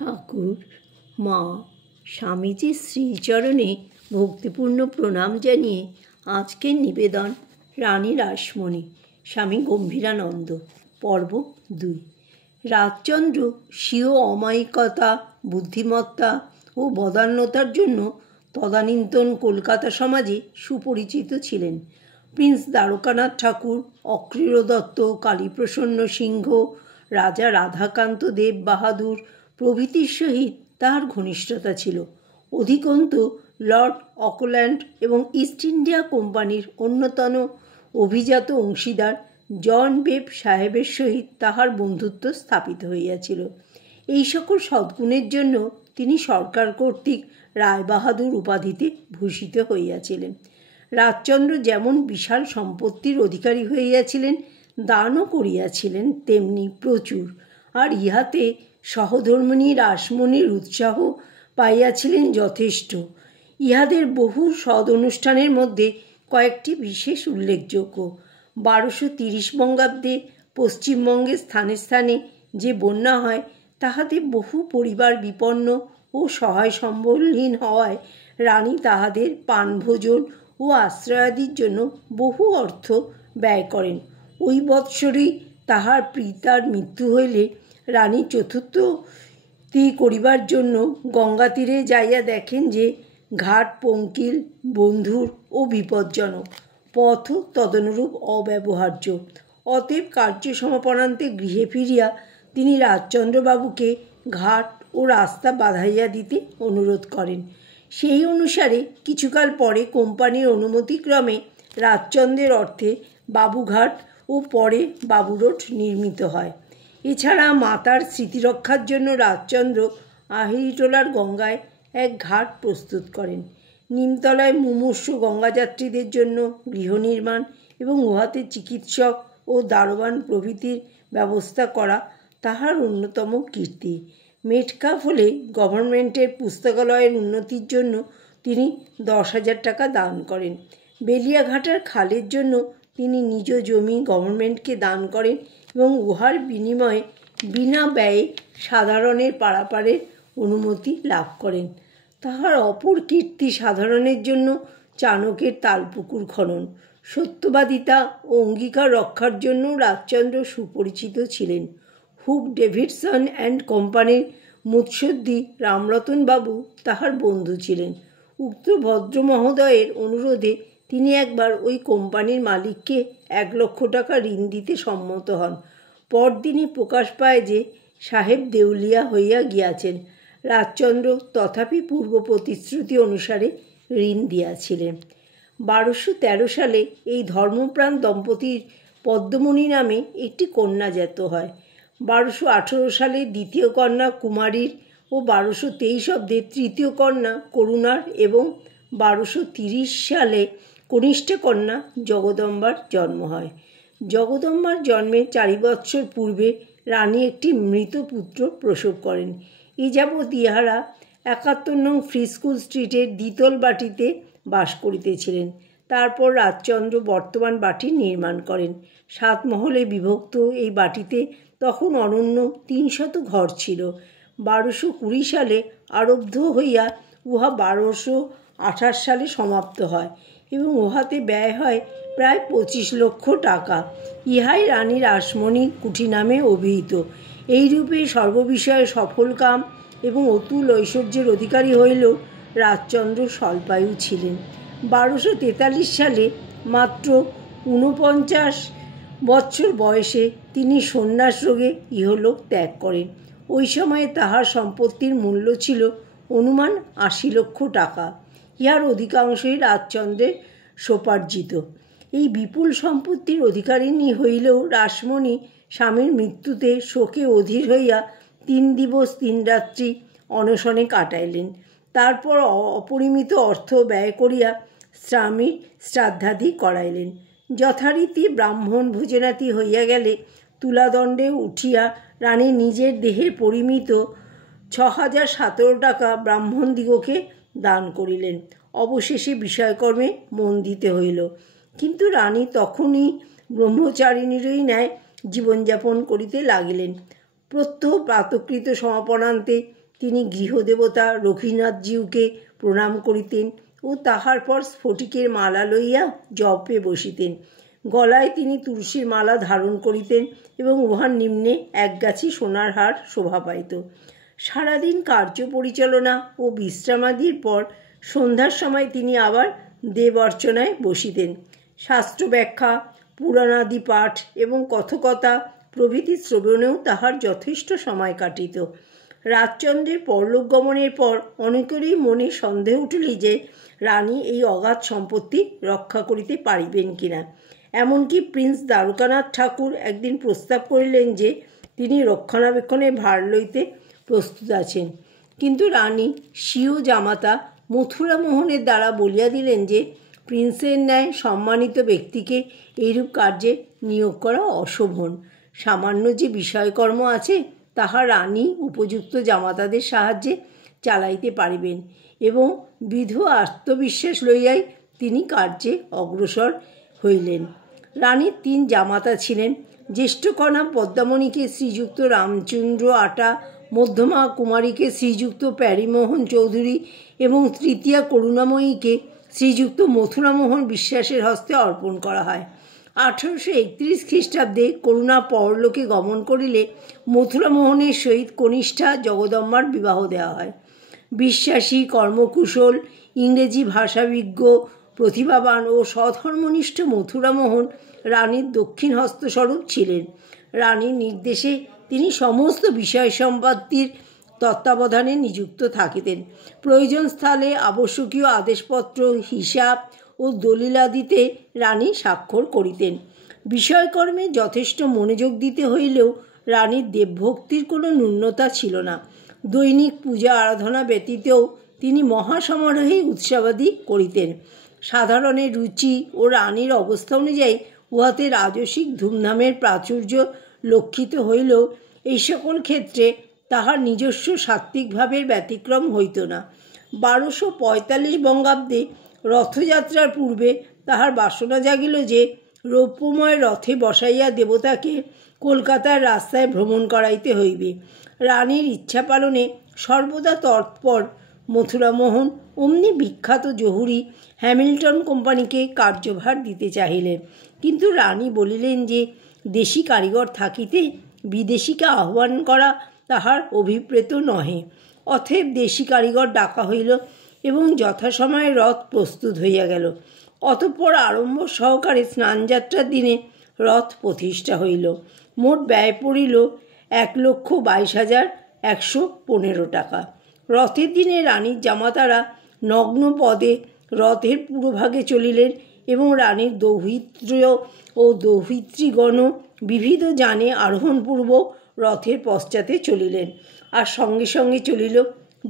ঠাকুর মা স্বামীজির শ্রীচরণে ভক্তিপূর্ণ প্রণাম জানিয়ে আজকের নিবেদন রানী রাসমণি স্বামী গম্ভীরানন্দ পর্ব 2। রাজচন্দ্র স্বীয় অমায়িকতা, বুদ্ধিমত্তা ও বদান্যতার জন্য তদানীন্তন কলকাতা সমাজে সুপরিচিত ছিলেন। প্রিন্স দ্বারকানাথ ঠাকুর, অক্রীড় দত্ত, কালীপ্রসন্ন সিংহ, রাজা রাধাকান্ত দেব বাহাদুর প্রভৃতির সহিত তাহার ঘনিষ্ঠতা ছিল। অধিকন্তু লর্ড অকল্যান্ড এবং ইস্ট ইন্ডিয়া কোম্পানির অন্যতম অভিজাত অংশীদার জন বেব সাহেবের সহিত তাহার বন্ধুত্ব স্থাপিত হইয়াছিল। এই সকল সদ্গুণের জন্য তিনি সরকার কর্তৃক রায়বাহাদুর উপাধিতে ভূষিত হইয়াছিলেন। রাজচন্দ্র যেমন বিশাল সম্পত্তির অধিকারী হইয়াছিলেন, দানও করিয়াছিলেন তেমনি প্রচুর, আর ইহাতে সহধর্মিণী রাসমণির উৎসাহ পাইয়াছিলেন যথেষ্ট। ইহাদের বহু সদ অনুষ্ঠানের মধ্যে কয়েকটি বিশেষ উল্লেখযোগ্য। 1230 বঙ্গাব্দে পশ্চিমবঙ্গের স্থানে স্থানে যে বন্যা হয়, তাহাতে বহু পরিবার বিপন্ন ও সহায় সম্বলহীন হওয়ায় রানী তাহাদের পানভোজন ও আশ্রয়াদির জন্য বহু অর্থ ব্যয় করেন। ওই বৎসরেই তাহার পিতার মৃত্যু হইলে রানী চতুর্থী করিবার জন্য গঙ্গা তীরে যাইয়া দেখেন যে ঘাট পঙ্কিল, বন্ধুর ও বিপজ্জনক, পথও তদনুরূপ অব্যবহার্য। অতএব কার্য সমাপনান্তে গৃহে ফিরিয়া তিনি রাজচন্দ্রবাবুকে ঘাট ও রাস্তা বাঁধাইয়া দিতে অনুরোধ করেন। সেই অনুসারে কিছুকাল পরে কোম্পানির অনুমতিক্রমে রাজচন্দ্রের অর্থে বাবুঘাট ও পরে বাবুরোড নির্মিত হয়। এছাড়া মাতার স্মৃতিরক্ষার জন্য রাজচন্দ্র আহিরিটোলার গঙ্গায় এক ঘাট প্রস্তুত করেন। নিমতলায় মুমূর্ষ গঙ্গাযাত্রীদের জন্য গৃহ নির্মাণ এবং উহাতে চিকিৎসক ও দারোয়ান প্রভৃতির ব্যবস্থা করা তাহার অন্যতম কীর্তি। মেটকাপ হলে গভর্নমেন্টের পুস্তকালয়ের উন্নতির জন্য তিনি 10,000 টাকা দান করেন। বেলিয়াঘাটার খালের জন্য তিনি নিজ জমি গভর্নমেন্টকে দান করেন এবং উহার বিনিময়ে বিনা ব্যয়ে সাধারণের পারাপারের অনুমতি লাভ করেন। তাহার অপর কীর্তি সাধারণের জন্য চাণকের তালপুকুর খনন। সত্যবাদিতা ও অঙ্গীকার রক্ষার জন্য রাজচন্দ্র সুপরিচিত ছিলেন। হুক ডেভিডসন অ্যান্ড কোম্পানির মুৎসদ্দি রামরতনবাবু তাহার বন্ধু ছিলেন। উক্ত ভদ্রমহোদয়ের অনুরোধে তিনি একবার ওই কোম্পানির মালিককে 1,00,000 টাকা ঋণ দিতে সম্মত হন। পরদিনই প্রকাশ পায় যে সাহেব দেউলিয়া হইয়া গিয়াছেন। রাজচন্দ্র তথাপি পূর্ব প্রতিশ্রুতি অনুসারে ঋণ দিয়াছিলেন। 1213 সালে এই ধর্মপ্রাণ দম্পতির পদ্মমণি নামে একটি কন্যা জাত হয়। 1218 সালে দ্বিতীয় কন্যা কুমারীর ও 1223 অব্দে তৃতীয় কন্যা করুণার এবং 1230 সালে কনিষ্ঠ কন্যা জগদম্বার জন্ম হয়। জগদম্বার জন্মের 4 বৎসর পূর্বে রানী একটি মৃত পুত্র প্রসব করেন। এ যাবৎ ইহারা 71 নং ফ্রি স্কুল স্ট্রিটের দ্বিতল বাটিতে বাস করিতেছিলেন। তারপর রাজচন্দ্র বর্তমান বাটি নির্মাণ করেন। 7 মহলে বিভক্ত এই বাটিতে তখন অনন্য 300 ঘর ছিল। 1220 সালে আরব্ধ হইয়া উহা 1228 সালে সমাপ্ত হয় এবং উহাতে ব্যয় হয় প্রায় 25 লক্ষ টাকা। ইহাই রানী রাসমণির কুঠি নামে অভিহিত। এইরূপে সর্ববিষয়ে সফল কাম এবং অতুল ঐশ্বর্যের অধিকারী হইলেও রাজচন্দ্র স্বল্পায়ু ছিলেন। 1243 সালে মাত্র 49 বৎসর বয়সে তিনি সন্ন্যাস রোগে ইহলোক ত্যাগ করেন। ওই সময়ে তাহার সম্পত্তির মূল্য ছিল অনুমান 80 লক্ষ টাকা। ইহার অধিকাংশই রাজচন্দ্রের সোপার্জিত। এই বিপুল সম্পত্তির অধিকারিণী হইলেও রাসমণি স্বামীর মৃত্যুতে শোকে অধীর হইয়া 3 দিবস 3 রাত্রি অনশনে কাটাইলেন। তারপর অপরিমিত অর্থ ব্যয় করিয়া স্বামীর শ্রাদ্ধাদি করাইলেন। যথারীতি ব্রাহ্মণ ভোজনাদি হইয়া গেলে তুলাদণ্ডে উঠিয়া রানী নিজের দেহে পরিমিত 6,017 টাকা ব্রাহ্মণদিগকে দান করিলেন। অবশেষে বিষয়কর্মে মন দিতে হইল। কিন্তু রানী তখনই ব্রহ্মচারিণীরই ন্যায় জীবনযাপন করিতে লাগিলেন। প্রত্যহ প্রাতকৃত সমাপনান্তে তিনি গৃহদেবতা রঘুনাথজিউকে প্রণাম করিতেন ও তাহার পর স্ফটিকের মালা লইয়া জপে বসিতেন। গলায় তিনি তুলসীর মালা ধারণ করিতেন এবং উহার নিম্নে একগাছি সোনার হার শোভা পাইত। সারাদিন কার্য পরিচালনা ও বিশ্রামাদির পর সন্ধ্যার সময় তিনি আবার দেব অর্চনায় বসিতেন। শাস্ত্র ব্যাখ্যা, পুরাণাদি পাঠ এবং কথকতা প্রভৃতি শ্রবণেও তাহার যথেষ্ট সময় কাটিত। রাজচন্দ্রের পরলোক গমনের পর অনেকেরই মনে সন্দেহ উঠিল যে রানী এই অগাধ সম্পত্তি রক্ষা করিতে পারিবেন কিনা। এমনকি প্রিন্স দ্বারকানাথ ঠাকুর একদিন প্রস্তাব করিলেন যে তিনি রক্ষণাবেক্ষণের ভার লইতে প্রস্তুত আছেন। কিন্তু রানী স্বীয় জামাতা মথুরামোহনের দ্বারা বলিয়া দিলেন যে প্রিন্সের ন্যায় সম্মানিত ব্যক্তিকে এইরূপ কার্যে নিয়োগ করা অশোভন। সামান্য যে বিষয়কর্ম আছে তাহা রানী উপযুক্ত জামাতাদের সাহায্যে চালাইতে পারিবেন এবং বিধ আত্মবিশ্বাস লইয়াই তিনি কার্যে অগ্রসর হইলেন। রানীর 3 জামাতা ছিলেন। জ্যেষ্ঠ কন্যা পদ্মামণিকে শ্রীযুক্ত রামচন্দ্র আটা, মধ্যমা কুমারীকে শ্রীযুক্ত প্যারীমোহন চৌধুরী এবং তৃতীয়া করুণাময়ীকে শ্রীযুক্ত মথুরামোহন বিশ্বাসের হস্তে অর্পণ করা হয়। 1831 খ্রিস্টাব্দে করুণা পরলোকে গমন করিলে মথুরামোহনের সহিত কনিষ্ঠা জগদম্বার বিবাহ দেওয়া হয়। বিশ্বাসী, কর্মকুশল, ইংরেজি ভাষাবিজ্ঞ, প্রতিভাবান ও স্বধর্মনিষ্ঠ মথুরামোহন রানীর দক্ষিণ হস্তস্বরূপ ছিলেন। রানীর নির্দেশে তিনি সমস্ত বিষয় সম্পত্তির তত্ত্বাবধানে নিযুক্ত থাকিতেন। প্রয়োজন স্থলে আবশ্যকীয় আদেশপত্র, হিসাব ও দলিলাদিতে রানী স্বাক্ষর করিতেন। বিষয়কর্মে যথেষ্ট মনোযোগ দিতে হইলেও রানীর দেবভক্তির কোনো ন্যূনতা ছিল না। দৈনিক পূজা আরাধনা ব্যতীতও তিনি মহাসমারোহে উৎসবাদি করিতেন। সাধারণের রুচি ও রানীর অবস্থা অনুযায়ী উহাতে রাজসিক ধুমধামের প্রাচুর্য লক্ষিত হইলেও এই সকল ক্ষেত্রে তাহার নিজস্ব সাত্ত্বিক ভাবের ব্যতিক্রম হইত না। 1245 বঙ্গাব্দে রথযাত্রার পূর্বে তাহার বাসনা জাগিল যে রৌপ্যময় রথে বসাইয়া দেবতাকে কলকাতার রাস্তায় ভ্রমণ করাইতে হইবে। রানীর ইচ্ছা পালনে সর্বদা তৎপর মথুরামোহন অমনি বিখ্যাত জহুরি হ্যামিল্টন কোম্পানিকে কার্যভার দিতে চাহিলেন। কিন্তু রানী বলিলেন যে দেশি কারিগর থাকিতে বিদেশিকে আহ্বান করা তাহার অভিপ্রেত নহে। অতএব দেশি কারিগর ডাকা হইল এবং যথাসময়ে রথ প্রস্তুত হইয়া গেল। অতঃপর আড়ম্বর সহকারে স্নানযাত্রার দিনে রথ প্রতিষ্ঠা হইল। মোট ব্যয় পড়িল 1,22,115 টাকা। রথের দিনে রানীর জামাতারা নগ্ন পদে রথের পুরোভাগে চলিলেন এবং রানীর দৌহিত্র ও দৌহিত্রীগণ বিবিধ যানে আরোহণপূর্বক রথের পশ্চাতে চলিলেন। আর সঙ্গে সঙ্গে চলিল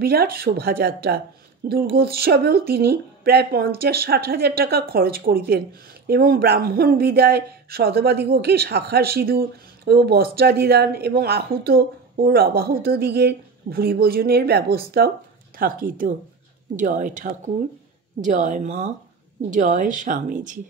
বিরাট শোভাযাত্রা। দুর্গোৎসবেও তিনি প্রায় 50-60 হাজার টাকা খরচ করিতেন এবং ব্রাহ্মণ বিদায়, শতবাদিগকে শাখা সিঁদুর ও বস্ত্রাদিদান এবং আহুত ও অবাহুত দিগের ভূরিভোজনের ব্যবস্থাও থাকিত। জয় ঠাকুর, জয় মা, জয় স্বামীজি।